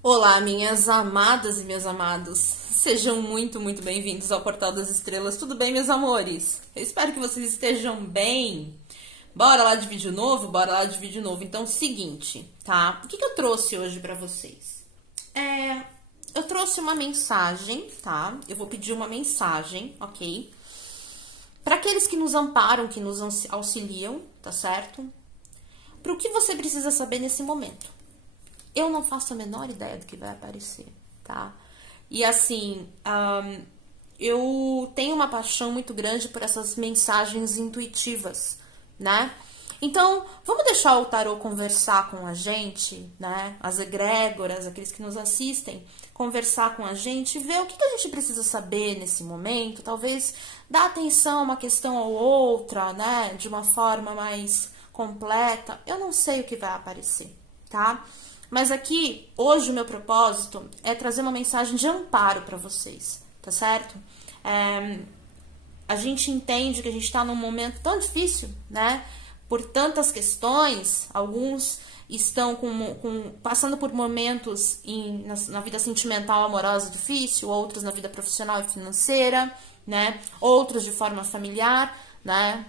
Olá, minhas amadas e meus amados. Sejam muito bem-vindos ao Portal das Estrelas. Tudo bem, meus amores? Eu espero que vocês estejam bem. Bora lá de vídeo novo? Bora lá de vídeo novo. Então, seguinte, tá? O que eu trouxe hoje pra vocês? Eu trouxe uma mensagem, tá? Eu vou pedir uma mensagem, ok? Para aqueles que nos amparam, que nos auxiliam, tá certo? Para o que você precisa saber nesse momento. Eu não faço a menor ideia do que vai aparecer, tá? E assim, eu tenho uma paixão muito grande por essas mensagens intuitivas, né? Então, vamos deixar o tarô conversar com a gente, né? As egrégoras, aqueles que nos assistem, conversar com a gente, ver o que a gente precisa saber nesse momento, talvez dar atenção a uma questão ou outra, né? De uma forma mais completa. Eu não sei o que vai aparecer, tá? Mas aqui, hoje, o meu propósito é trazer uma mensagem de amparo para vocês, tá certo? A gente entende que a gente está num momento tão difícil, né? Por tantas questões, alguns estão passando por momentos na vida sentimental, amorosa difícil, outros na vida profissional e financeira, né? Outros de forma familiar, né?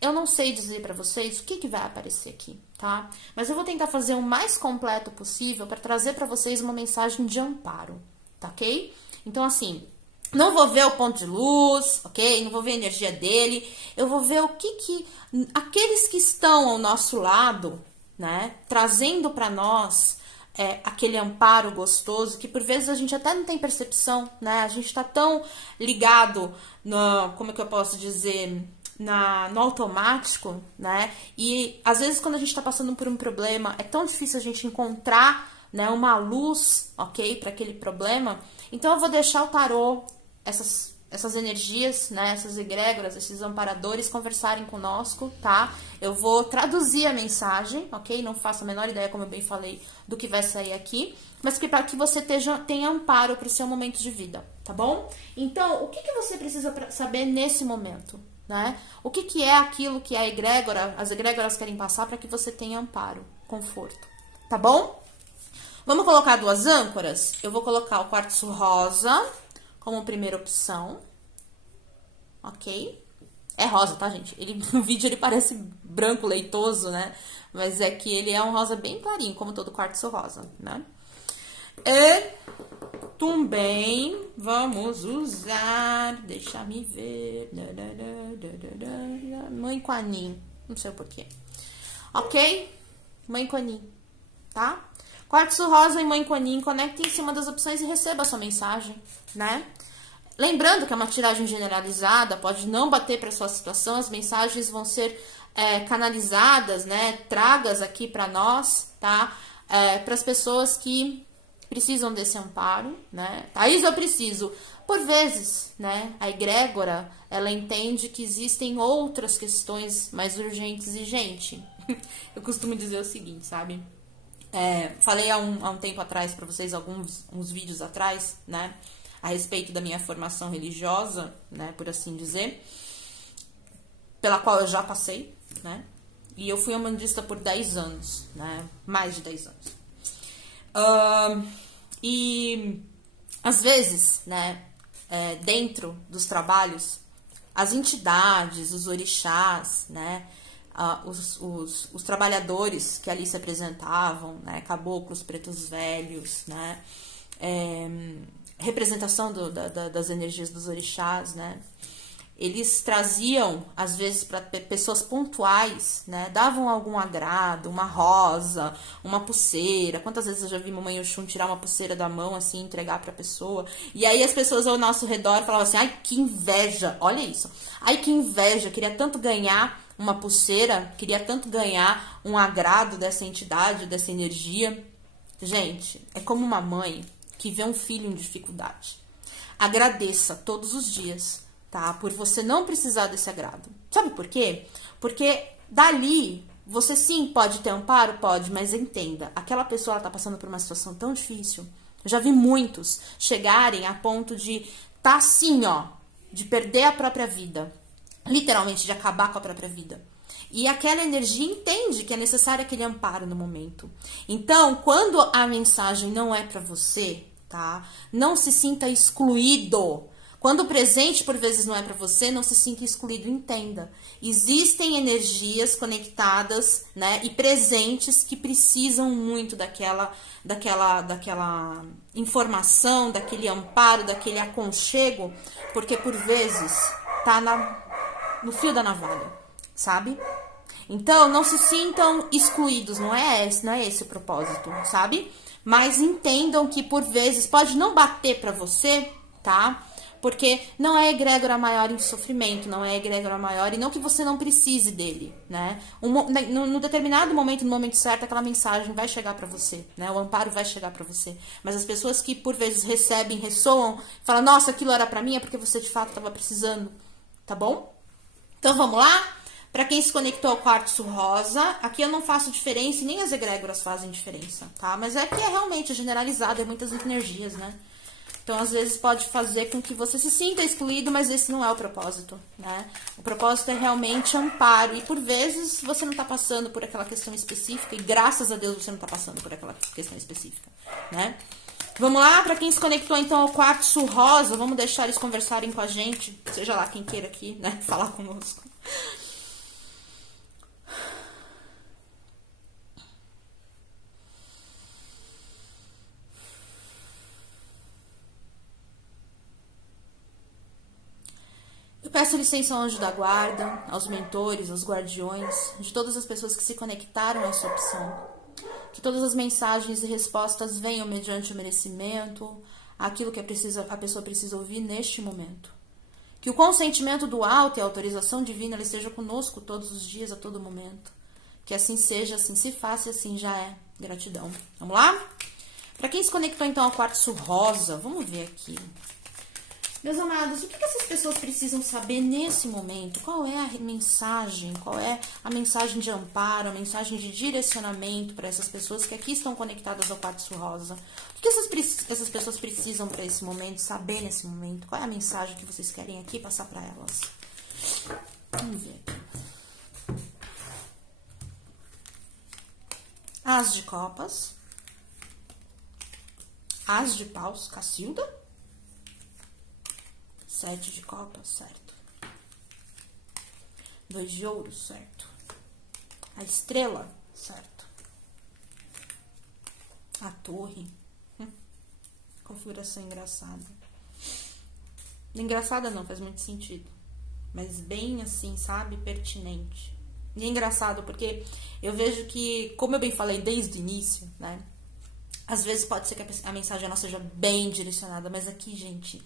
Eu não sei dizer pra vocês o que vai aparecer aqui, tá? Mas eu vou tentar fazer o mais completo possível para trazer pra vocês uma mensagem de amparo, tá ok? Então, assim, não vou ver o ponto de luz, ok? Não vou ver a energia dele. Eu vou ver o que aqueles que estão ao nosso lado, né? Trazendo pra nós aquele amparo gostoso que por vezes a gente até não tem percepção, né? A gente tá tão ligado como é que eu posso dizer, no automático, né? E às vezes quando a gente tá passando por um problema, é tão difícil a gente encontrar, né, uma luz, ok, para aquele problema. Então eu vou deixar o tarô, essas energias, né, essas egrégoras, esses amparadores conversarem conosco, tá? Eu vou traduzir a mensagem, ok? Não faço a menor ideia, como eu bem falei, do que vai sair aqui, mas para que você tenha amparo para o seu momento de vida, tá bom? Então, o que você precisa saber nesse momento, né? O que é aquilo que a as egrégoras querem passar para que você tenha amparo, conforto, tá bom? Vamos colocar duas âncoras? Eu vou colocar o quartzo rosa como primeira opção, ok? É rosa, tá, gente? No vídeo ele parece branco, leitoso, né? Mas é que ele é um rosa bem clarinho, como todo quartzo rosa, né? E também vamos usar, deixa-me ver, Mãe Kuan-Yin, não sei o porquê, ok? Mãe Kuan-Yin, tá? Quartzo rosa e Mãe Kuan-Yin, conecte em cima das opções e receba a sua mensagem, né? Lembrando que é uma tiragem generalizada, pode não bater para sua situação, as mensagens vão ser canalizadas, né? Tragas aqui para nós, tá? Para as pessoas que precisam desse amparo, né? Thaís, eu preciso. Por vezes, né? A egrégora, ela entende que existem outras questões mais urgentes e, gente, eu costumo dizer o seguinte, sabe? Falei há um tempo atrás para vocês, uns vídeos atrás, né? A respeito da minha formação religiosa, né? Por assim dizer, pela qual eu já passei, né? E eu fui umbandista por 10 anos, né? Mais de 10 anos. E às vezes, né, dentro dos trabalhos, as entidades, os orixás, né, os trabalhadores que ali se apresentavam, né, caboclos, pretos velhos, né, representação das energias dos orixás, né, eles traziam, às vezes, para pessoas pontuais, né? Davam algum agrado, uma rosa, uma pulseira. Quantas vezes eu já vi Mamãe Oxum tirar uma pulseira da mão, assim, entregar pra pessoa. E aí as pessoas ao nosso redor falavam assim, ai, que inveja, olha isso. Ai, que inveja, queria tanto ganhar uma pulseira, queria tanto ganhar um agrado dessa entidade, dessa energia. Gente, é como uma mãe que vê um filho em dificuldade. Agradeça todos os dias, tá? Por você não precisar desse agrado. Sabe por quê? Porque dali, você sim pode ter amparo, pode, mas entenda, aquela pessoa ela tá passando por uma situação tão difícil. Eu já vi muitos chegarem a ponto de tá assim, ó, de perder a própria vida. Literalmente, de acabar com a própria vida. E aquela energia entende que é necessário aquele amparo no momento. Então, quando a mensagem não é para você, tá? Não se sinta excluído. Quando o presente, por vezes, não é para você, não se sinta excluído, entenda. Existem energias conectadas, né, e presentes que precisam muito daquela informação, daquele amparo, daquele aconchego, porque, por vezes, tá no fio da navalha, sabe? Então, não se sintam excluídos, não é esse o propósito, sabe? Mas entendam que, por vezes, pode não bater pra você, tá? Porque não é egrégora maior em sofrimento, não é egrégora maior, e não que você não precise dele, né? No determinado momento, no momento certo, aquela mensagem vai chegar pra você, né? O amparo vai chegar pra você. Mas as pessoas que, por vezes, recebem, ressoam, falam, nossa, aquilo era pra mim, é porque você, de fato, estava precisando, tá bom? Então, vamos lá? Para quem se conectou ao quartzo rosa, aqui eu não faço diferença e nem as egrégoras fazem diferença, tá? Mas é que é realmente generalizado, é muitas energias, né? Então, às vezes, pode fazer com que você se sinta excluído, mas esse não é o propósito, né? O propósito é realmente amparo. E, por vezes, você não tá passando por aquela questão específica. E, graças a Deus, você não tá passando por aquela questão específica, né? Vamos lá? Para quem se conectou, então, ao quartzo rosa, vamos deixar eles conversarem com a gente. Seja lá quem queira aqui, né? Falar conosco. Eu peço licença ao anjo da guarda, aos mentores, aos guardiões, de todas as pessoas que se conectaram a essa opção. Que todas as mensagens e respostas venham mediante o merecimento, aquilo que a pessoa precisa ouvir neste momento. Que o consentimento do alto e a autorização divina ela esteja conosco todos os dias, a todo momento. Que assim seja, assim se faça e assim já é. Gratidão. Vamos lá? Para quem se conectou então ao quartzo rosa, vamos ver aqui. Meus amados, o que essas pessoas precisam saber nesse momento? Qual é a mensagem? Qual é a mensagem de amparo, a mensagem de direcionamento para essas pessoas que aqui estão conectadas ao quartzo rosa? O que essas pessoas precisam para esse momento, saber nesse momento? Qual é a mensagem que vocês querem aqui passar para elas? Vamos ver aqui. As de copas. As de paus, Cacilda. 7 de copas, certo. 2 de ouros, certo. A estrela, certo. A torre. Configuração engraçada. Engraçada não, faz muito sentido. Mas bem assim, sabe? Pertinente. E é engraçado porque eu vejo que, como eu bem falei desde o início, né? Às vezes pode ser que a mensagem não seja bem direcionada, mas aqui, gente,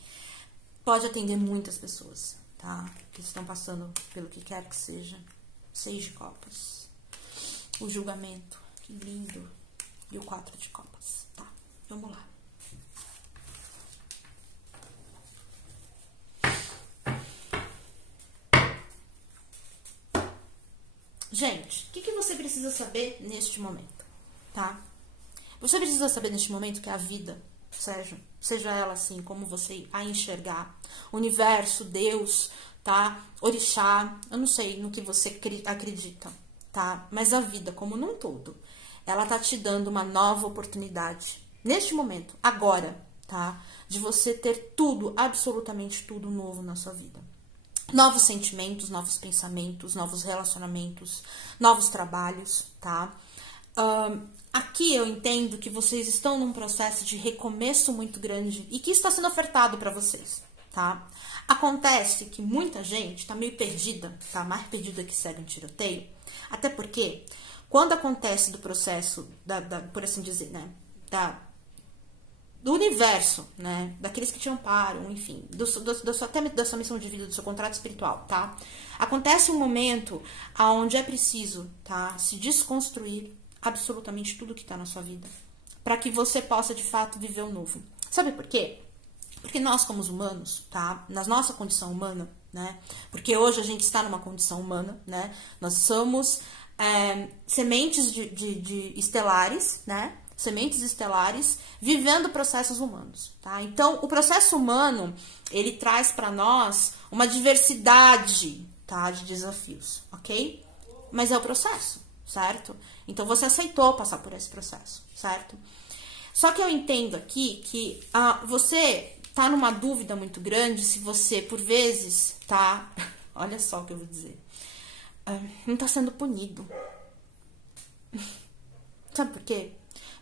pode atender muitas pessoas, tá? Que estão passando pelo que quer que seja. 6 de copas. O julgamento. Que lindo. E o 4 de copas. Tá, vamos lá. Gente, o que você precisa saber neste momento, tá? Você precisa saber neste momento que a vida, seja ela assim, como você a enxergar, universo, Deus, tá? Orixá, eu não sei no que você acredita, tá? Mas a vida, como num todo, ela tá te dando uma nova oportunidade, neste momento, agora, tá? De você ter tudo, absolutamente tudo novo na sua vida. Novos sentimentos, novos pensamentos, novos relacionamentos, novos trabalhos, tá? Aqui eu entendo que vocês estão num processo de recomeço muito grande e que está sendo ofertado para vocês, tá? Acontece que muita gente tá meio perdida, tá? Mais perdida que segue um tiroteio. Até porque, quando acontece do processo, por assim dizer, né? Do universo, né? Daqueles que te amparam, enfim, até da sua missão de vida, do seu contrato espiritual, tá? Acontece um momento onde é preciso, tá? Se desconstruir absolutamente tudo que tá na sua vida, para que você possa, de fato, viver o novo. Sabe por quê? Porque nós, como humanos, tá? Na nossa condição humana, né? Porque hoje a gente está numa condição humana, né? Nós somos sementes de estelares, né? Sementes estelares vivendo processos humanos, tá? Então, o processo humano, ele traz para nós uma diversidade, tá? De desafios, ok? mas é o processo, certo? Então você aceitou passar por esse processo, certo? Só que eu entendo aqui que você tá numa dúvida muito grande se você, por vezes, tá... Olha só o que eu vou dizer. Não tá sendo punido. Sabe por quê?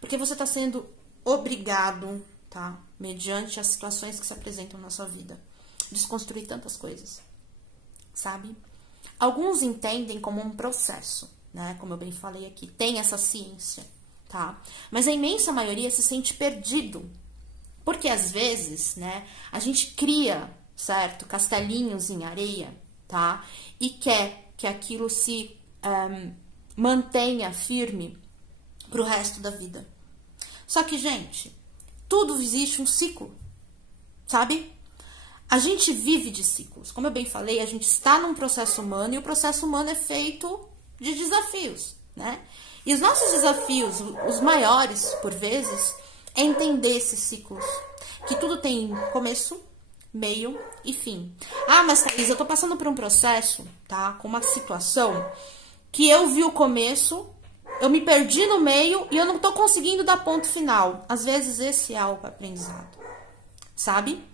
Porque você tá sendo obrigado, tá? Mediante as situações que se apresentam na sua vida. Desconstruir tantas coisas, sabe? Alguns entendem como um processo, né? Como eu bem falei aqui, tem essa ciência, tá? Mas a imensa maioria se sente perdido. Porque às vezes, né, a gente cria, certo? Castelinhos em areia, tá? E quer que aquilo se mantenha firme pro resto da vida. Só que, gente, tudo existe um ciclo, sabe? A gente vive de ciclos. Como eu bem falei, a gente está num processo humano e o processo humano é feito de desafios, né? E os nossos desafios, os maiores, por vezes, é entender esses ciclos. Que tudo tem começo, meio e fim. Ah, mas Thaís, eu tô passando por um processo, tá? Com uma situação que eu vi o começo, eu me perdi no meio e eu não tô conseguindo dar ponto final. Às vezes esse é o aprendizado, sabe?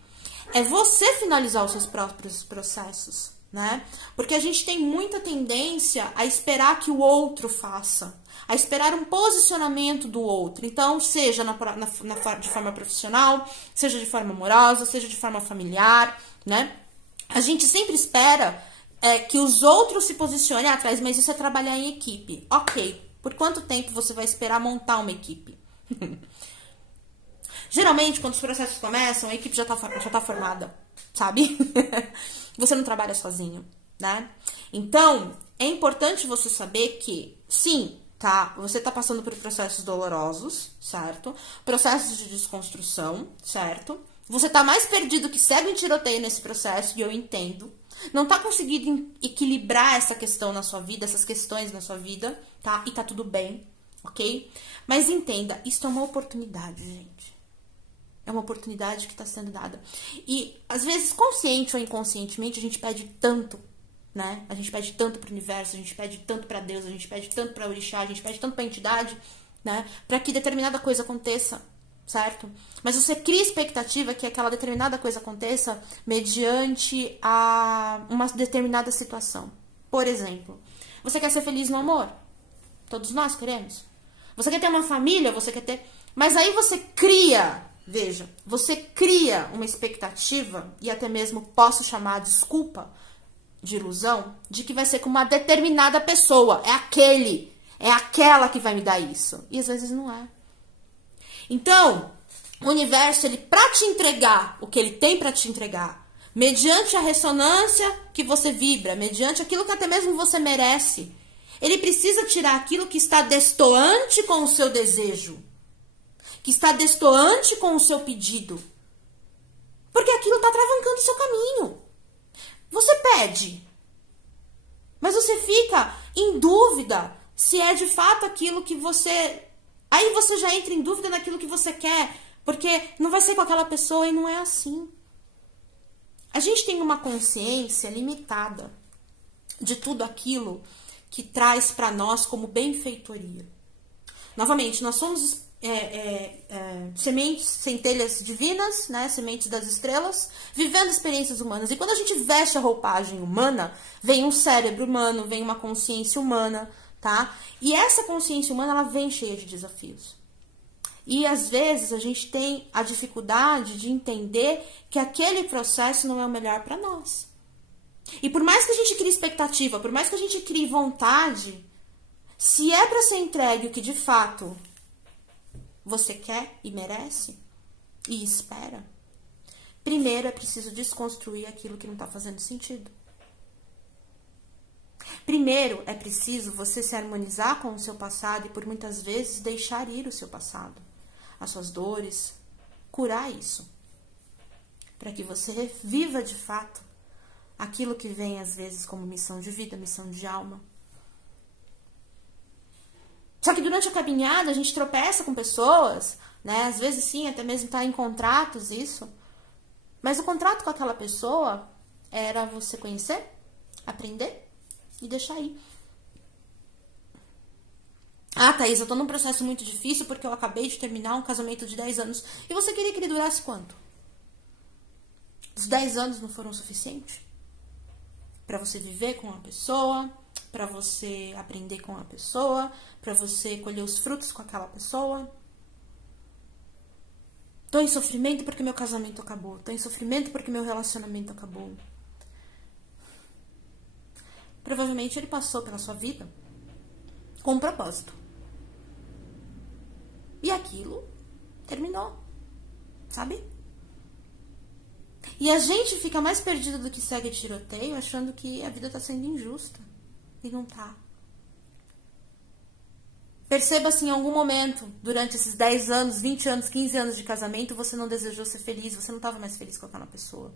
É você finalizar os seus próprios processos, né? Porque a gente tem muita tendência a esperar que o outro faça, a esperar um posicionamento do outro. Então, seja de forma profissional, seja de forma amorosa, seja de forma familiar, né? A gente sempre espera que os outros se posicionem atrás, mas isso é trabalhar em equipe. Ok, por quanto tempo você vai esperar montar uma equipe? Geralmente, quando os processos começam, a equipe já tá formada, sabe? Você não trabalha sozinho, né? Então, é importante você saber que, sim, tá? Você tá passando por processos dolorosos, certo? Processos de desconstrução, certo? Você tá mais perdido que cego em tiroteio nesse processo, e eu entendo. Não tá conseguindo equilibrar essa questão na sua vida, essas questões na sua vida, tá? E tá tudo bem, ok? Mas entenda, isso é uma oportunidade, gente. É uma oportunidade que está sendo dada. E, às vezes, consciente ou inconscientemente, a gente pede tanto, né? A gente pede tanto pro universo, a gente pede tanto pra Deus, a gente pede tanto pra orixá, a gente pede tanto pra entidade, né? Pra que determinada coisa aconteça, certo? Mas você cria expectativa que aquela determinada coisa aconteça mediante uma determinada situação. Por exemplo, você quer ser feliz no amor? Todos nós queremos. Você quer ter uma família, você quer ter... Mas aí você cria... Veja, você cria uma expectativa, e até mesmo posso chamar desculpa de ilusão, de que vai ser com uma determinada pessoa. É aquela que vai me dar isso. E às vezes não é. Então, o universo, ele pra te entregar o que ele tem pra te entregar, mediante a ressonância que você vibra, mediante aquilo que até mesmo você merece, ele precisa tirar aquilo que está destoante com o seu desejo, que está destoante com o seu pedido. Porque aquilo está travancando o seu caminho. Você pede, mas você fica em dúvida se é de fato aquilo que você... Aí você já entra em dúvida naquilo que você quer, porque não vai ser com aquela pessoa e não é assim. A gente tem uma consciência limitada de tudo aquilo que traz para nós como benfeitoria. Novamente, nós somos... sementes, centelhas divinas, né? Sementes das estrelas, vivendo experiências humanas. E quando a gente veste a roupagem humana, vem um cérebro humano, vem uma consciência humana, tá? E essa consciência humana, ela vem cheia de desafios. E às vezes a gente tem a dificuldade de entender que aquele processo não é o melhor para nós. E por mais que a gente crie expectativa, por mais que a gente crie vontade, se é para ser entregue o que de fato você quer e merece e espera, primeiro é preciso desconstruir aquilo que não está fazendo sentido. Primeiro é preciso você se harmonizar com o seu passado e por muitas vezes deixar ir o seu passado, as suas dores, curar isso, para que você viva de fato aquilo que vem às vezes como missão de vida, missão de alma. Só que durante a caminhada a gente tropeça com pessoas, né? Às vezes sim, até mesmo tá em contratos isso. Mas o contrato com aquela pessoa era você conhecer, aprender e deixar ir. Ah, Thaís, eu tô num processo muito difícil porque eu acabei de terminar um casamento de 10 anos. E você queria que ele durasse quanto? Os 10 anos não foram suficientes? Pra você viver com a pessoa, pra você aprender com a pessoa, pra você colher os frutos com aquela pessoa? Tô em sofrimento porque meu casamento acabou. Tô em sofrimento porque meu relacionamento acabou. Provavelmente ele passou pela sua vida com um propósito. E aquilo terminou, sabe? E a gente fica mais perdido do que segue tiroteio, achando que a vida tá sendo injusta. E não tá. Perceba se em algum momento, durante esses 10 anos, 20 anos, 15 anos de casamento, você não desejou ser feliz, você não estava mais feliz com aquela pessoa.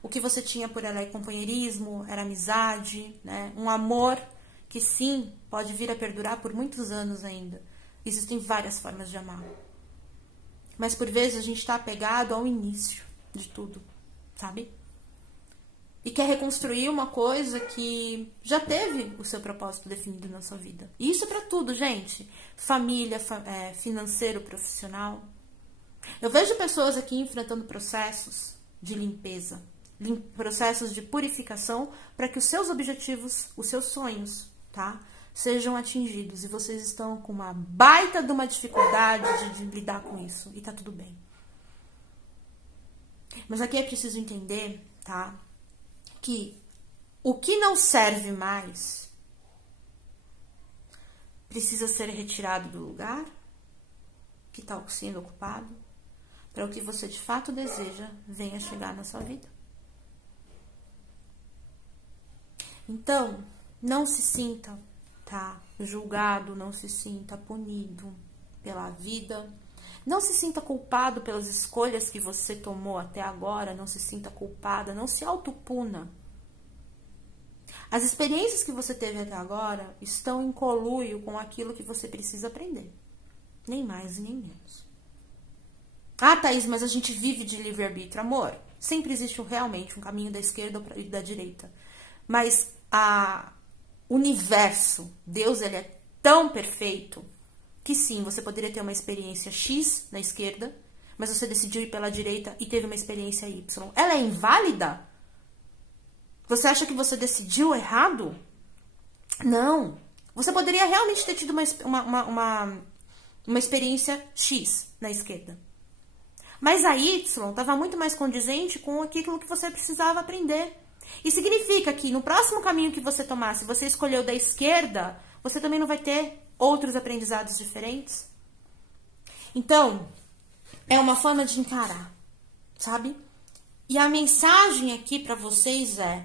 O que você tinha por ela é companheirismo, era amizade, né? Um amor que sim, pode vir a perdurar por muitos anos ainda. Existem várias formas de amar. Mas por vezes a gente está apegado ao início de tudo, sabe? E quer reconstruir uma coisa que já teve o seu propósito definido na sua vida. E isso é pra tudo, gente. Família, financeiro, profissional. Eu vejo pessoas aqui enfrentando processos de limpeza, processos de purificação para que os seus objetivos, os seus sonhos, tá, sejam atingidos. E vocês estão com uma baita de uma dificuldade de lidar com isso. E tá tudo bem. Mas aqui é preciso entender, tá, que o que não serve mais precisa ser retirado do lugar que está sendo ocupado para o que você de fato deseja venha chegar na sua vida. Então, não se sinta, tá, julgado, não se sinta punido pela vida. Não se sinta culpado pelas escolhas que você tomou até agora, não se sinta culpada, não se autopuna. As experiências que você teve até agora estão em conluio com aquilo que você precisa aprender. Nem mais e nem menos. Ah, Thaís, mas a gente vive de livre-arbítrio. Amor, sempre existe realmente um caminho da esquerda e da direita. Mas o universo, Deus, ele é tão perfeito que sim, você poderia ter uma experiência X na esquerda, mas você decidiu ir pela direita e teve uma experiência Y. Ela é inválida? Você acha que você decidiu errado? Não. Você poderia realmente ter tido uma experiência X na esquerda. Mas a Y estava muito mais condizente com aquilo que você precisava aprender. E significa que no próximo caminho que você tomar, se você escolheu da esquerda, você também não vai ter outros aprendizados diferentes. Então, é uma forma de encarar, sabe? E a mensagem aqui para vocês é: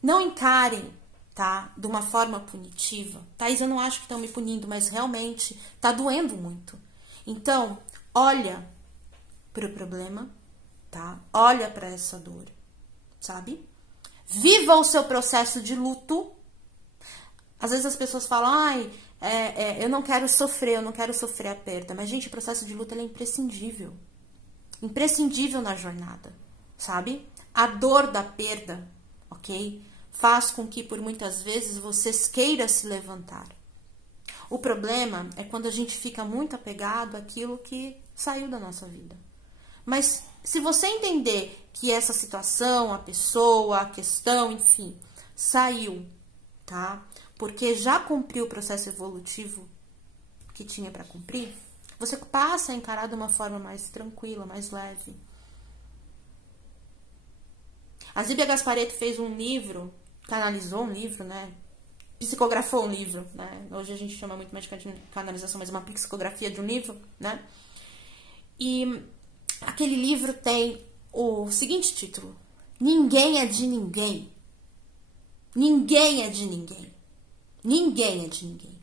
não encarem, tá, de uma forma punitiva. Thaís, eu não acho que estão me punindo, mas realmente tá doendo muito. Então, olha para o problema, tá? Olha para essa dor, sabe? Viva o seu processo de luto. Às vezes as pessoas falam, ai, eu não quero sofrer a perda. Mas, gente, o processo de luto ele é imprescindível. Imprescindível na jornada, sabe? A dor da perda, ok? Faz com que, por muitas vezes, você queira se levantar. O problema é quando a gente fica muito apegado àquilo que saiu da nossa vida. Mas, se você entender que essa situação, a pessoa, a questão, enfim, saiu, tá? Porque já cumpriu o processo evolutivo que tinha para cumprir, você passa a encarar de uma forma mais tranquila, mais leve. A Zíbia Gasparetto fez um livro, canalizou um livro, né? Psicografou um livro, né? Hoje a gente chama muito mais de canalização, mas uma psicografia de um livro, né? E aquele livro tem o seguinte título: Ninguém é de ninguém. Ninguém é de ninguém. Ninguém é de ninguém.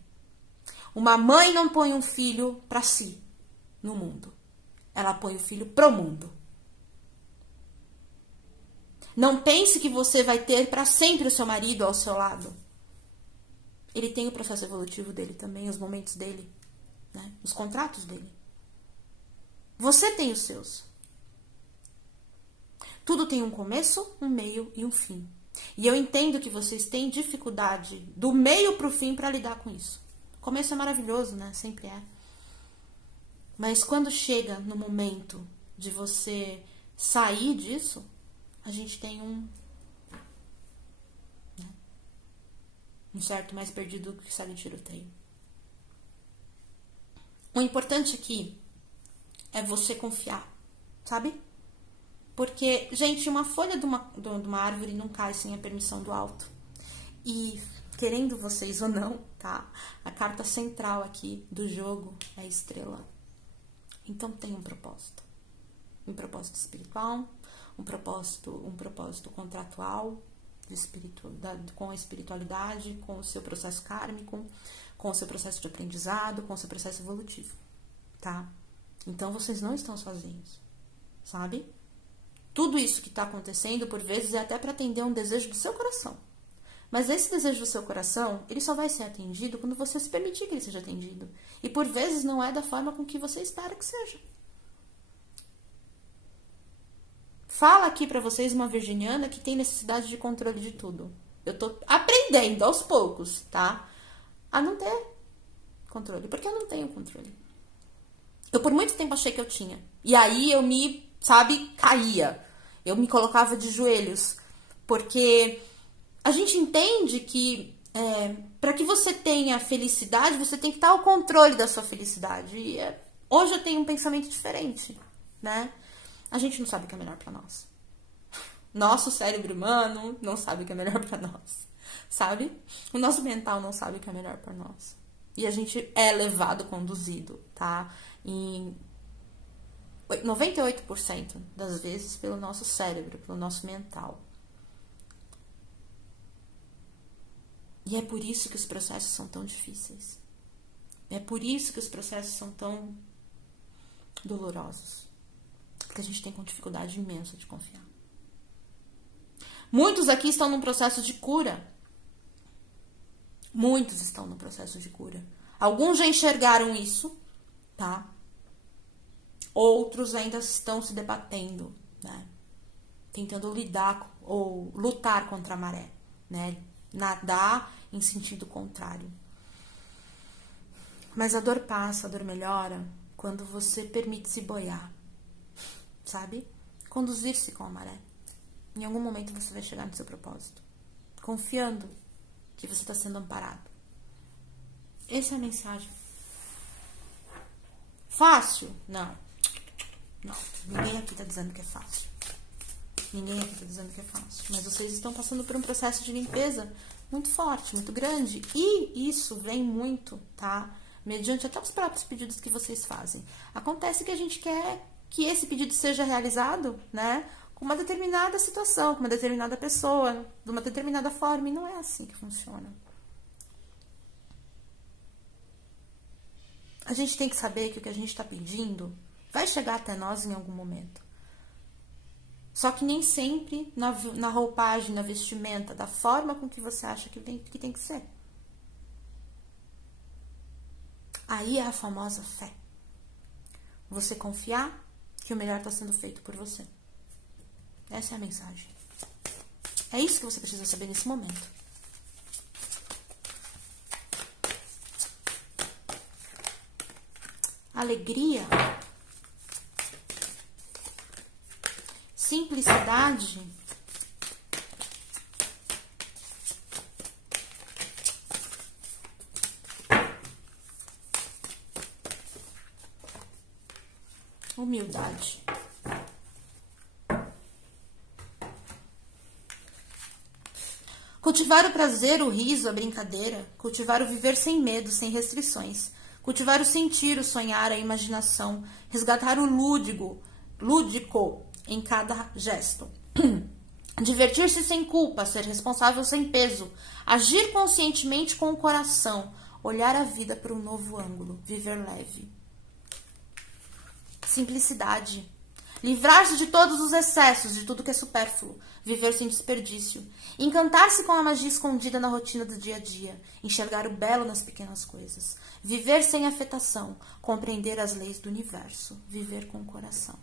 Uma mãe não põe um filho para si no mundo. Ela põe o filho pro mundo. Não pense que você vai ter para sempre o seu marido ao seu lado. Ele tem o processo evolutivo dele também, os momentos dele, né? Os contratos dele. Você tem os seus. Tudo tem um começo, um meio e um fim. E eu entendo que vocês têm dificuldade do meio pro fim para lidar com isso. começo é maravilhoso, né? Sempre é. Mas quando chega no momento de você sair disso, a gente tem um certo mais perdido que segue o tiroteio. O importante aqui é você confiar, sabe? Porque, gente, uma folha de uma árvore não cai sem a permissão do alto. E, querendo vocês ou não, tá? A carta central aqui do jogo é a estrela. Então tem um propósito. Um propósito espiritual, um propósito contratual, com a espiritualidade, com o seu processo kármico, com o seu processo de aprendizado, com o seu processo evolutivo, tá? Então vocês não estão sozinhos, sabe? Tudo isso que está acontecendo, por vezes, é até para atender um desejo do seu coração. Mas esse desejo do seu coração, ele só vai ser atendido quando você se permitir que ele seja atendido. E por vezes não é da forma com que você espera que seja. Fala aqui pra vocês uma virginiana que tem necessidade de controle de tudo. Eu tô aprendendo aos poucos, tá? A não ter controle. Porque eu não tenho controle. Eu por muito tempo achei que eu tinha. E aí eu me, caía. Eu me colocava de joelhos. Porque a gente entende que para que você tenha felicidade, você tem que estar ao controle da sua felicidade. E hoje eu tenho um pensamento diferente, né? A gente não sabe o que é melhor pra nós. Nosso cérebro humano não sabe o que é melhor pra nós, sabe? O nosso mental não sabe o que é melhor pra nós. E a gente é levado, conduzido, tá? Em 98% das vezes pelo nosso cérebro, pelo nosso mental. E é por isso que os processos são tão difíceis. É por isso que os processos são tão dolorosos. Porque a gente tem dificuldade imensa de confiar. Muitos aqui estão num processo de cura. Muitos estão no processo de cura. Alguns já enxergaram isso, tá? Outros ainda estão se debatendo, né? Tentando lidar ou lutar contra a maré, né? Nadar em sentido contrário. Mas a dor passa, a dor melhora quando você permite se boiar, sabe? Conduzir-se com a maré. Em algum momento você vai chegar no seu propósito, confiando que você está sendo amparado. Essa é a mensagem. Fácil? Não. Ninguém aqui está dizendo que é fácil. Ninguém aqui está dizendo que é fácil. Mas vocês estão passando por um processo de limpeza muito forte, muito grande. E isso vem muito, tá? Mediante até os próprios pedidos que vocês fazem. Acontece que a gente quer que esse pedido seja realizado, né? Com uma determinada situação, com uma determinada pessoa, de uma determinada forma. E não é assim que funciona. A gente tem que saber que o que a gente está pedindo vai chegar até nós em algum momento. Só que nem sempre na roupagem, na vestimenta, da forma com que você acha que tem que ser. Aí é a famosa fé. Você confiar que o melhor está sendo feito por você. Essa é a mensagem. É isso que você precisa saber nesse momento. Alegria, simplicidade, humildade. Cultivar o prazer, o riso, a brincadeira, cultivar o viver sem medo, sem restrições. Cultivar o sentir, o sonhar, a imaginação, resgatar o lúdico em cada gesto. Divertir-se sem culpa, ser responsável sem peso, agir conscientemente com o coração, olhar a vida por um novo ângulo, viver leve. Simplicidade. Livrar-se de todos os excessos, de tudo que é supérfluo, viver sem desperdício. Encantar-se com a magia escondida na rotina do dia a dia, enxergar o belo nas pequenas coisas. Viver sem afetação, compreender as leis do universo, viver com o coração.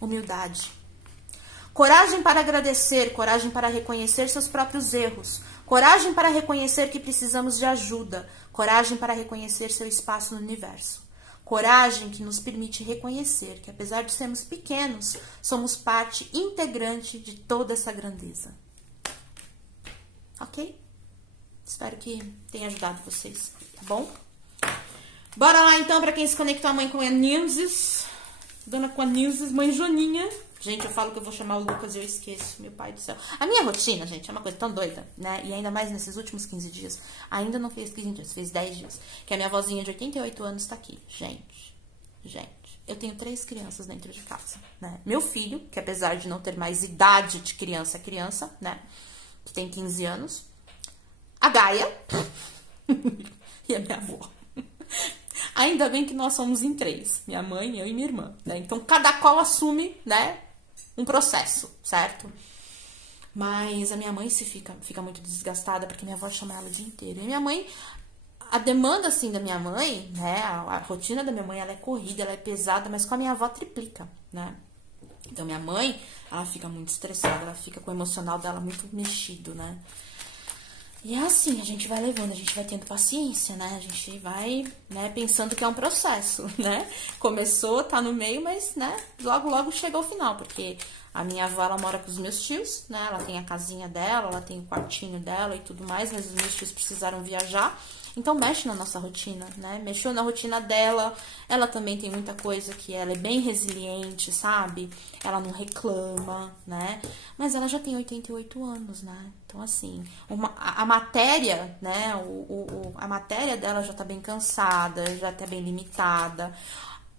Humildade. Coragem para agradecer, coragem para reconhecer seus próprios erros, Coragem para reconhecer que precisamos de ajuda. Coragem para reconhecer seu espaço no universo. Coragem que nos permite reconhecer que, apesar de sermos pequenos, somos parte integrante de toda essa grandeza. Ok? Espero que tenha ajudado vocês, tá bom? Bora lá então para quem se conectou à mãe com Anísis. Dona Quanísis, mãe Joaninha. Gente, eu falo que eu vou chamar o Lucas e eu esqueço, meu pai do céu. A minha rotina, gente, é uma coisa tão doida, né? E ainda mais nesses últimos 15 dias. Ainda não fez 15 dias, fez 10 dias. Que a minha vozinha de 88 anos tá aqui. Gente, eu tenho 3 crianças dentro de casa, né? Meu filho, que apesar de não ter mais idade de criança, né? Que tem 15 anos. A Gaia. E a minha avó. Ainda bem que nós somos em 3. Minha mãe, eu e minha irmã, né? Então, cada qual assume, né? Um processo, certo? Mas a minha mãe fica muito desgastada porque minha avó chama ela o dia inteiro. E minha mãe, a demanda, assim, da minha mãe, né? A rotina da minha mãe, ela é corrida, ela é pesada, mas com a minha avó triplica, né? Então, minha mãe, ela fica muito estressada, ela fica com o emocional dela muito mexido, né? E é assim, a gente vai levando, a gente vai tendo paciência, né? A gente vai, né, pensando que é um processo, né? Começou, tá no meio, mas, né, logo chega ao final, porque a minha avó, ela mora com os meus tios, né? Ela tem a casinha dela, ela tem o quartinho dela e tudo mais, mas os meus tios precisaram viajar. Então, mexe na nossa rotina, né? Mexeu na rotina dela. Ela também tem muita coisa que ela é bem resiliente, sabe? Ela não reclama, né? Mas ela já tem 88 anos, né? Então, assim, a matéria, né? A matéria dela já tá bem cansada, já tá bem limitada.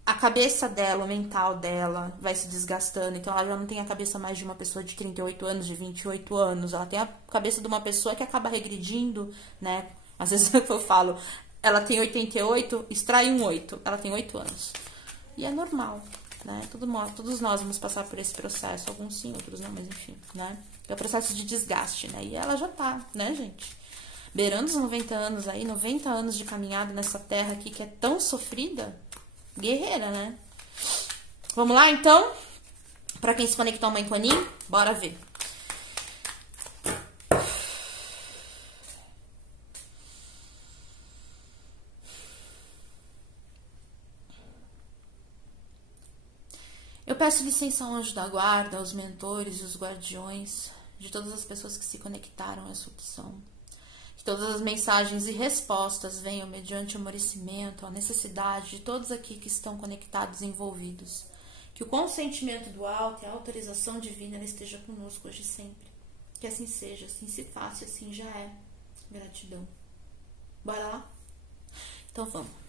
A cabeça dela, o mental dela vai se desgastando. Então, ela já não tem a cabeça mais de uma pessoa de 38 anos, de 28 anos. Ela tem a cabeça de uma pessoa que acaba regredindo, né? Às vezes eu falo, ela tem 88, extrai um 8. Ela tem 8 anos. E é normal, né? Todos nós vamos passar por esse processo. Alguns sim, outros não, mas enfim, né? É o processo de desgaste, né? E ela já tá, né, gente? Beirando os 90 anos aí, 90 anos de caminhada nessa terra aqui que é tão sofrida. Guerreira, né? Vamos lá, então? Pra quem se conectou à mãe com a Anin, bora ver. Eu peço licença ao anjo da guarda, aos mentores e os guardiões, de todas as pessoas que se conectaram a essa opção. Que todas as mensagens e respostas venham mediante o merecimento, a necessidade de todos aqui que estão conectados e envolvidos. Que o consentimento do alto e a autorização divina ela esteja conosco hoje e sempre. Que assim seja, assim se faça e assim já é. Gratidão. Bora lá? Então vamos.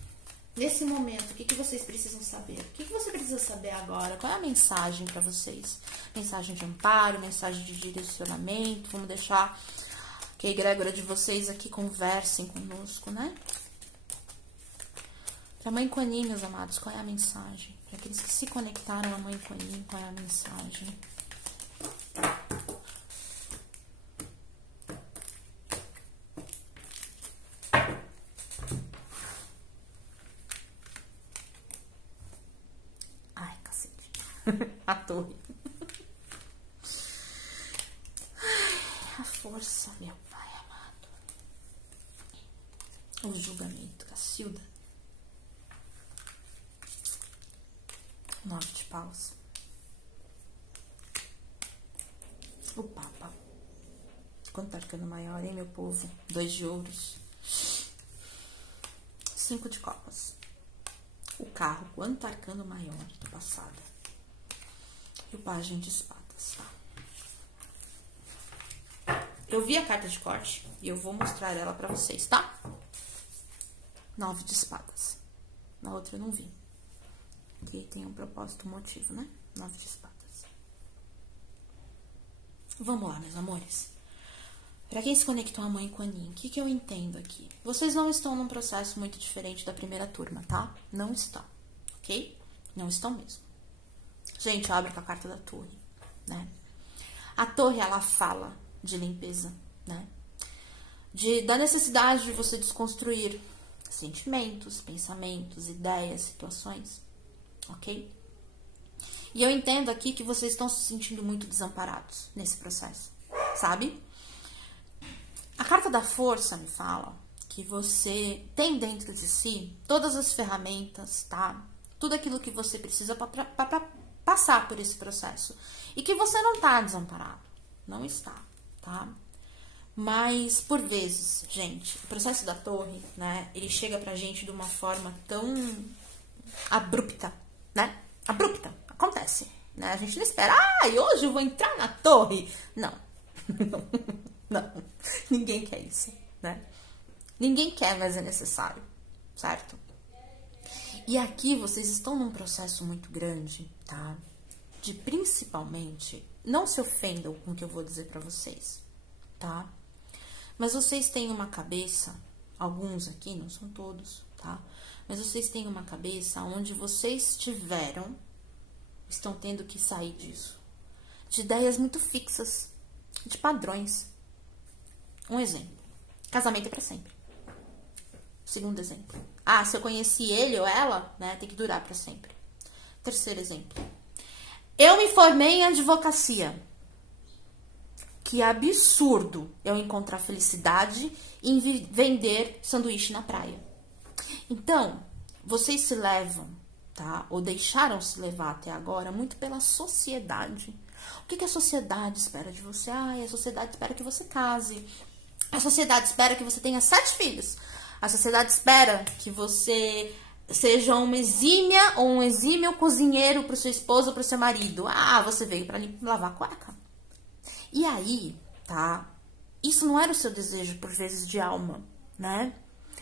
Nesse momento, o que vocês precisam saber? O que você precisa saber agora? Qual é a mensagem para vocês? Mensagem de amparo, mensagem de direcionamento. Vamos deixar que a egrégora de vocês aqui conversem conosco, né? Para a Mãe Kuan Yin, meus amados, qual é a mensagem? Para aqueles que se conectaram à Mãe Kuan Yin, qual é a mensagem? A torre. Ai, a força, meu pai amado. O julgamento, Cacilda. 9 de paus. O Papa. Quanto arcano maior, hein, meu povo? 2 de ouros. 5 de copas. O carro, quanto arcano maior do passado. E o pajem de espadas, tá? Eu vi a carta de corte e eu vou mostrar ela pra vocês, tá? 9 de espadas. Na outra eu não vi. Porque tem um propósito, um motivo, né? 9 de espadas. Vamos lá, meus amores. Pra quem se conectou à Mãe Kuan Yin, o que eu entendo aqui? Vocês não estão num processo muito diferente da primeira turma, tá? Não estão, ok? Não estão mesmo. Gente, abre com a carta da torre, né? A torre, ela fala de limpeza, né? Da necessidade de você desconstruir sentimentos, pensamentos, ideias, situações, ok? E eu entendo aqui que vocês estão se sentindo muito desamparados nesse processo, sabe? A carta da força me fala que você tem dentro de si todas as ferramentas, tá? Tudo aquilo que você precisa para passar por esse processo. E que você não tá desamparado. Não está, tá? Mas, por vezes, gente, o processo da torre, né? Ele chega pra gente de uma forma tão abrupta, né? Abrupta. Acontece, né? A gente não espera. E hoje eu vou entrar na torre. Não. Não. Ninguém quer isso, né? Ninguém quer, mas é necessário, certo? E aqui vocês estão num processo muito grande, tá? De principalmente, não se ofendam com o que eu vou dizer pra vocês, tá? Mas vocês têm uma cabeça, alguns aqui, não são todos, tá? Mas vocês têm uma cabeça onde vocês estão tendo que sair disso. De ideias muito fixas, de padrões. Um exemplo, casamento é pra sempre. Segundo exemplo, se eu conheci ele ou ela, né, tem que durar pra sempre. Terceiro exemplo, eu me formei em advocacia. Que absurdo eu encontrar felicidade em vender sanduíche na praia. Então, vocês se levam, tá? Ou deixaram se levar até agora muito pela sociedade. O que a sociedade espera de você? A sociedade espera que você case. A sociedade espera que você tenha 7 filhos. A sociedade espera que você seja uma exímia ou um exímio cozinheiro pro seu esposo ou pro seu marido. Você veio pra lavar a cueca. E aí, tá? Isso não era o seu desejo, por vezes, de alma, né?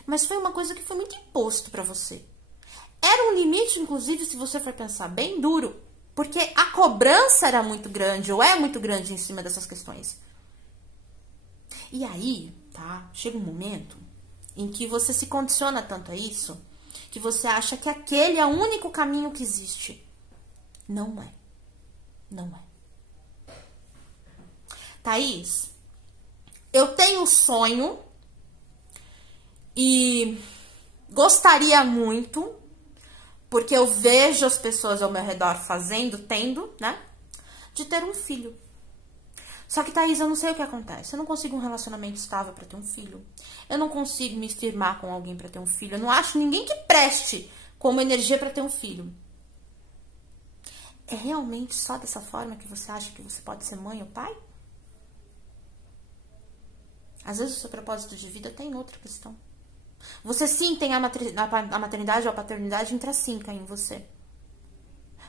Mas foi uma coisa que foi muito imposto pra você. Era um limite, inclusive, se você for pensar, bem duro. Porque a cobrança era muito grande, ou é muito grande em cima dessas questões. E aí, tá? Chega um momento em que você se condiciona tanto a isso, que você acha que aquele é o único caminho que existe. Não é. Não é. Thaís, eu tenho um sonho e gostaria muito, porque eu vejo as pessoas ao meu redor tendo, né? De ter um filho. Só que, Thaís, eu não sei o que acontece. Eu não consigo um relacionamento estável pra ter um filho. Eu não consigo me firmar com alguém pra ter um filho. Eu não acho ninguém que preste como energia pra ter um filho. É realmente só dessa forma que você acha que você pode ser mãe ou pai? Às vezes o seu propósito de vida tem outra questão. Você sim tem a maternidade ou a paternidade intrínseca em você.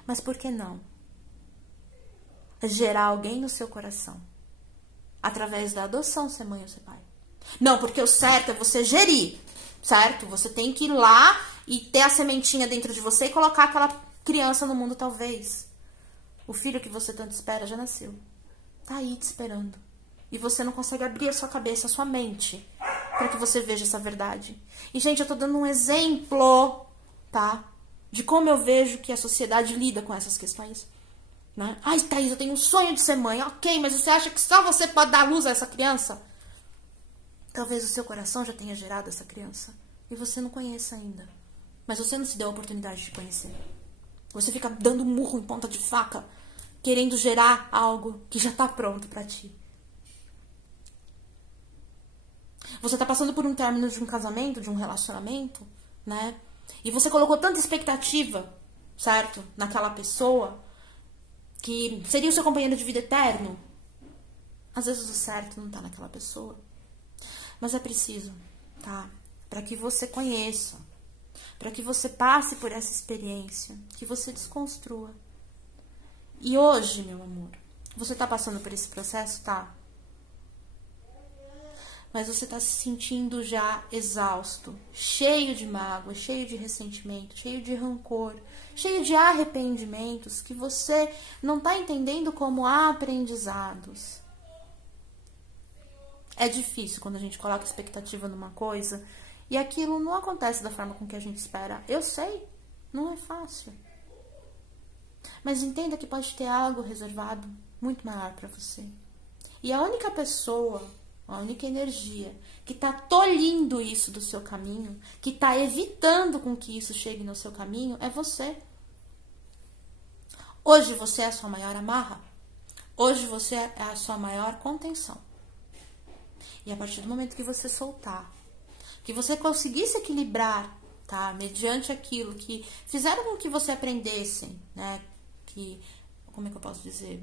Mas por que não gerar alguém no seu coração? Através da adoção, ser mãe ou ser pai. Não, porque o certo é você gerir, certo? Você tem que ir lá e ter a sementinha dentro de você e colocar aquela criança no mundo, talvez. O filho que você tanto espera já nasceu. Tá aí te esperando. E você não consegue abrir a sua cabeça, a sua mente, para que você veja essa verdade. E, gente, eu tô dando um exemplo, tá? De como eu vejo que a sociedade lida com essas questões. Né? Thaís, eu tenho um sonho de ser mãe. Ok, mas você acha que só você pode dar luz a essa criança? Talvez o seu coração já tenha gerado essa criança. E você não conheça ainda. Mas você não se deu a oportunidade de conhecer. Você fica dando murro em ponta de faca, querendo gerar algo que já tá pronto pra ti. Você tá passando por um término de um casamento, de um relacionamento, né? E você colocou tanta expectativa, certo? Naquela pessoa, que seria o seu companheiro de vida eterno. Às vezes o certo não tá naquela pessoa. Mas é preciso, tá? Para que você conheça, para que você passe por essa experiência, que você desconstrua. E hoje, meu amor, você tá passando por esse processo, tá? Mas você tá se sentindo já exausto, cheio de mágoa, cheio de ressentimento, cheio de rancor, cheio de arrependimentos que você não tá entendendo como aprendizados. É difícil quando a gente coloca expectativa numa coisa e aquilo não acontece da forma com que a gente espera. Eu sei, não é fácil. Mas entenda que pode ter algo reservado muito maior para você. E a única pessoa, a única energia que tá tolhindo isso do seu caminho, que tá evitando com que isso chegue no seu caminho, é você. Hoje você é a sua maior amarra. Hoje você é a sua maior contenção. E a partir do momento que você soltar, que você conseguir se equilibrar, tá? Mediante aquilo que fizeram com que você aprendesse, né? Que, como é que eu posso dizer?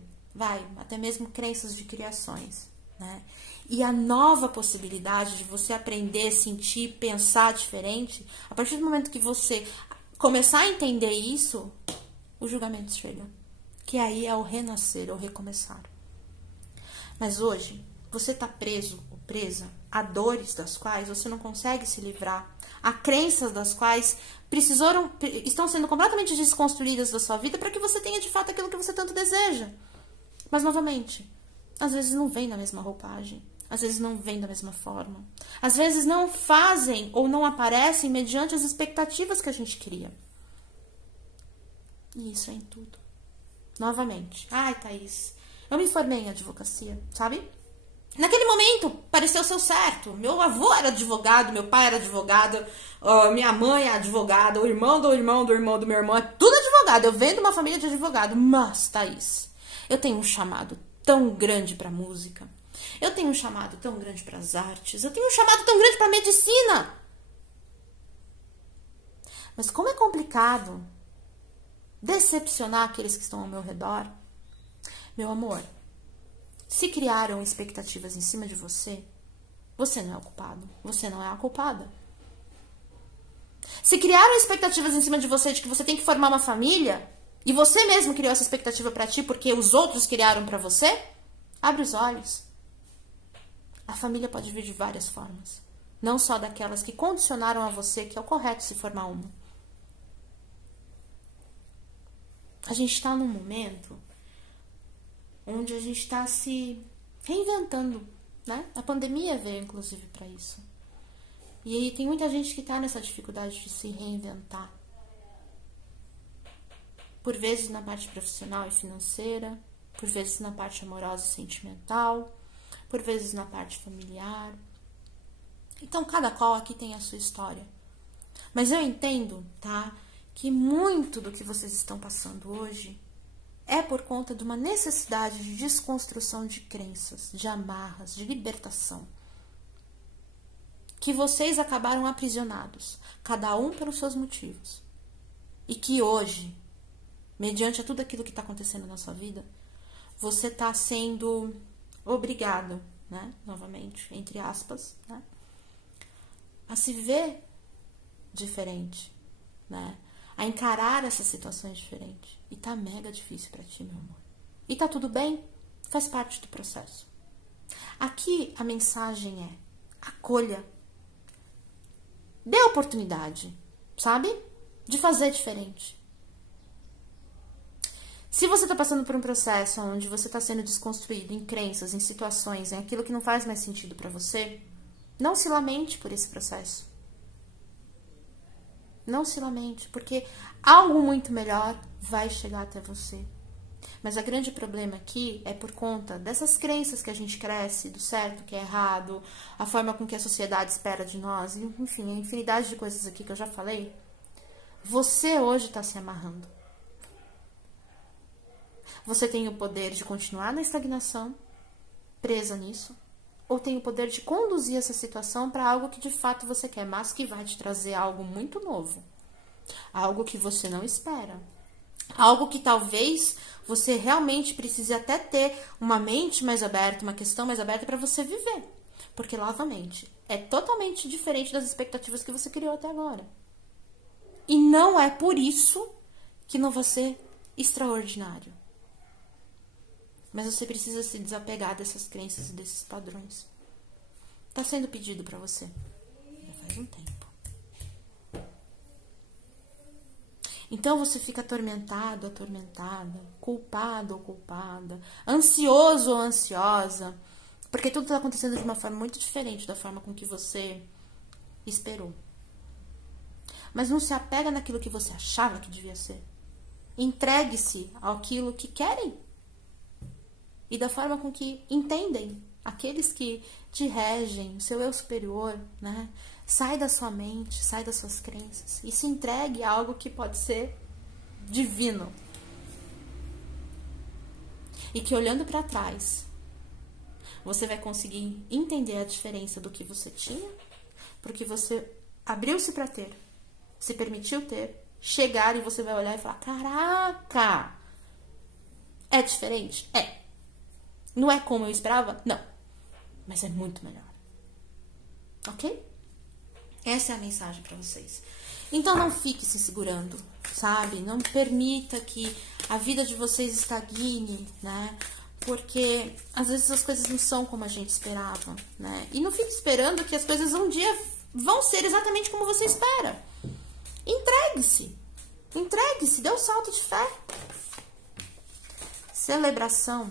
Até mesmo crenças de criações, né? E a nova possibilidade de você aprender, sentir, pensar diferente, a partir do momento que você começar a entender isso, o julgamento chega. Que aí é o renascer, é o recomeçar. Mas hoje, você está preso ou presa a dores das quais você não consegue se livrar, a crenças das quais estão sendo completamente desconstruídas da sua vida para que você tenha de fato aquilo que você tanto deseja. Mas, novamente, às vezes não vem na mesma roupagem, às vezes não vem da mesma forma, às vezes não fazem ou não aparecem mediante as expectativas que a gente cria. E isso é em tudo. Novamente, ai, Thaís, eu me formei em advocacia, sabe? Naquele momento, pareceu ser o certo. Meu avô era advogado, meu pai era advogado, minha mãe é advogada, o irmão do irmão do irmão do meu irmão é tudo advogado. Eu venho de uma família de advogado. Mas, Thaís, eu tenho um chamado tão grande para música. Eu tenho um chamado tão grande para as artes. Eu tenho um chamado tão grande para medicina. Mas como é complicado decepcionar aqueles que estão ao meu redor. Meu amor, se criaram expectativas em cima de você, você não é o culpado, você não é a culpada. Se criaram expectativas em cima de você de que você tem que formar uma família, e você mesmo criou essa expectativa pra ti porque os outros criaram pra você, abre os olhos. A família pode vir de várias formas, não só daquelas que condicionaram a você que é o correto se formar uma. A gente está num momento onde a gente está se reinventando, né? A pandemia veio, inclusive, para isso. E aí tem muita gente que está nessa dificuldade de se reinventar. Por vezes na parte profissional e financeira, por vezes na parte amorosa e sentimental, por vezes na parte familiar. Então, cada qual aqui tem a sua história. Mas eu entendo, tá? Que muito do que vocês estão passando hoje é por conta de uma necessidade de desconstrução de crenças, de amarras, de libertação. Que vocês acabaram aprisionados, cada um pelos seus motivos. E que hoje, mediante a tudo aquilo que está acontecendo na sua vida, você está sendo obrigado, né? Novamente, entre aspas, né? A se ver diferente, né? A encarar essas situações diferentes. E tá mega difícil pra ti, meu amor. E tá tudo bem, faz parte do processo. Aqui a mensagem é: acolha. Dê a oportunidade, sabe? De fazer diferente. Se você tá passando por um processo onde você tá sendo desconstruído em crenças, em situações, em aquilo que não faz mais sentido pra você, não se lamente por esse processo. Não se lamente, porque algo muito melhor vai chegar até você. Mas o grande problema aqui é por conta dessas crenças que a gente cresce, do certo, que é errado, a forma com que a sociedade espera de nós, enfim, a infinidade de coisas aqui que eu já falei. Você hoje está se amarrando. Você tem o poder de continuar na estagnação, presa nisso, ou tem o poder de conduzir essa situação para algo que de fato você quer, mas que vai te trazer algo muito novo. Algo que você não espera. Algo que talvez você realmente precise até ter uma mente mais aberta, uma questão mais aberta para você viver. Porque, novamente, é totalmente diferente das expectativas que você criou até agora. E não é por isso que não vai ser extraordinário. Mas você precisa se desapegar dessas crenças e desses padrões. Tá sendo pedido pra você. Já faz um tempo. Então você fica atormentado, atormentada, culpado ou culpada, ansioso ou ansiosa, porque tudo tá acontecendo de uma forma muito diferente da forma com que você esperou. Mas não se apega naquilo que você achava que devia ser. Entregue-se àquilo que querem. E da forma com que entendem aqueles que te regem, o seu eu superior, né? Sai da sua mente, sai das suas crenças e se entregue a algo que pode ser divino. E que olhando para trás, você vai conseguir entender a diferença do que você tinha, porque você abriu-se para ter, se permitiu ter, chegar e você vai olhar e falar, caraca, é diferente? É. Não é como eu esperava? Não. Mas é muito melhor. Ok? Essa é a mensagem para vocês. Então não fique se segurando, sabe? Não permita que a vida de vocês estagne, né? Porque às vezes as coisas não são como a gente esperava, né? E não fique esperando que as coisas um dia vão ser exatamente como você espera. Entregue-se. Entregue-se, dê um salto de fé. Celebração.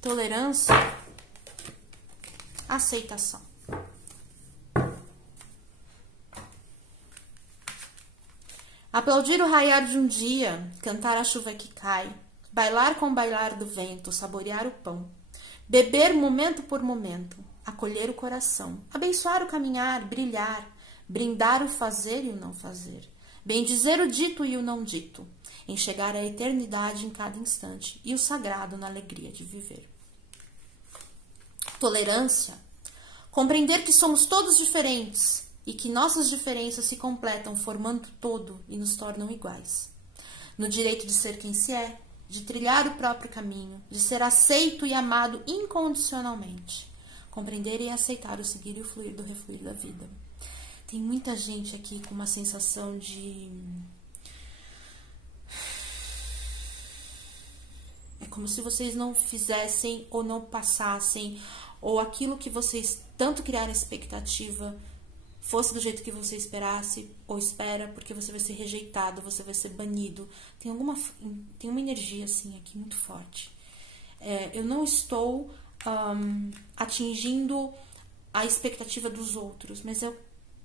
Tolerância. Aceitação. Aplaudir o raiar de um dia, cantar a chuva que cai, bailar com o bailar do vento, saborear o pão, beber momento por momento, acolher o coração, abençoar o caminhar, brilhar, brindar o fazer e o não fazer, bendizer o dito e o não dito, enxergar a eternidade em cada instante e o sagrado na alegria de viver. Tolerância, compreender que somos todos diferentes e que nossas diferenças se completam formando todo e nos tornam iguais. No direito de ser quem se é, de trilhar o próprio caminho, de ser aceito e amado incondicionalmente. Compreender e aceitar o seguir e o fluir do refluir da vida. Tem muita gente aqui com uma sensação de... É como se vocês não fizessem ou não passassem, ou aquilo que vocês tanto criaram expectativa fosse do jeito que você esperasse ou espera, porque você vai ser rejeitado, você vai ser banido. Tem uma energia assim aqui muito forte. Eu não estou atingindo a expectativa dos outros, mas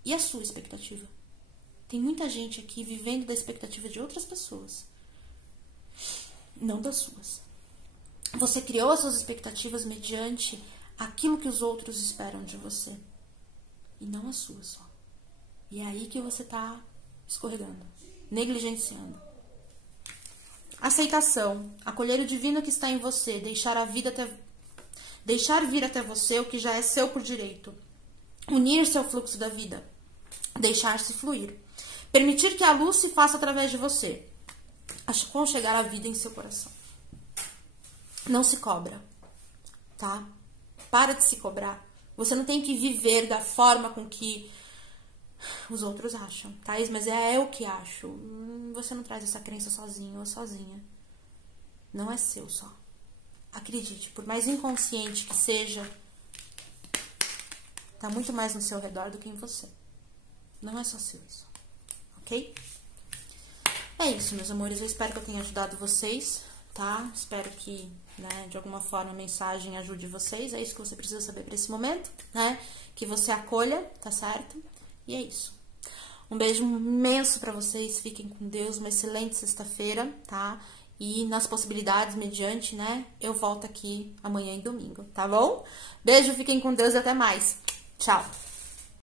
e a sua expectativa? Tem muita gente aqui vivendo da expectativa de outras pessoas, não das suas. Você criou as suas expectativas mediante aquilo que os outros esperam de você. E não as suas só. E é aí que você tá escorregando, negligenciando. Aceitação. Acolher o divino que está em você. Deixar vir até você o que já é seu por direito. Unir-se ao fluxo da vida. Deixar-se fluir. Permitir que a luz se faça através de você. Aconchegar a vida em seu coração. Não se cobra, tá? Para de se cobrar. Você não tem que viver da forma com que os outros acham, tá? Mas é eu que acho. Você não traz essa crença sozinho ou sozinha. Não é seu só. Acredite, por mais inconsciente que seja, tá muito mais no seu redor do que em você. Não é só seu isso, ok? É isso, meus amores. Eu espero que eu tenha ajudado vocês, tá? Espero que, de alguma forma a mensagem ajude vocês. É isso que você precisa saber para esse momento, né? Que você acolha, tá certo? E é isso. Um beijo imenso para vocês. Fiquem com Deus. Uma excelente sexta-feira, tá? E nas possibilidades, mediante, eu volto aqui amanhã e domingo, tá bom? Beijo, fiquem com Deus e até mais. Tchau!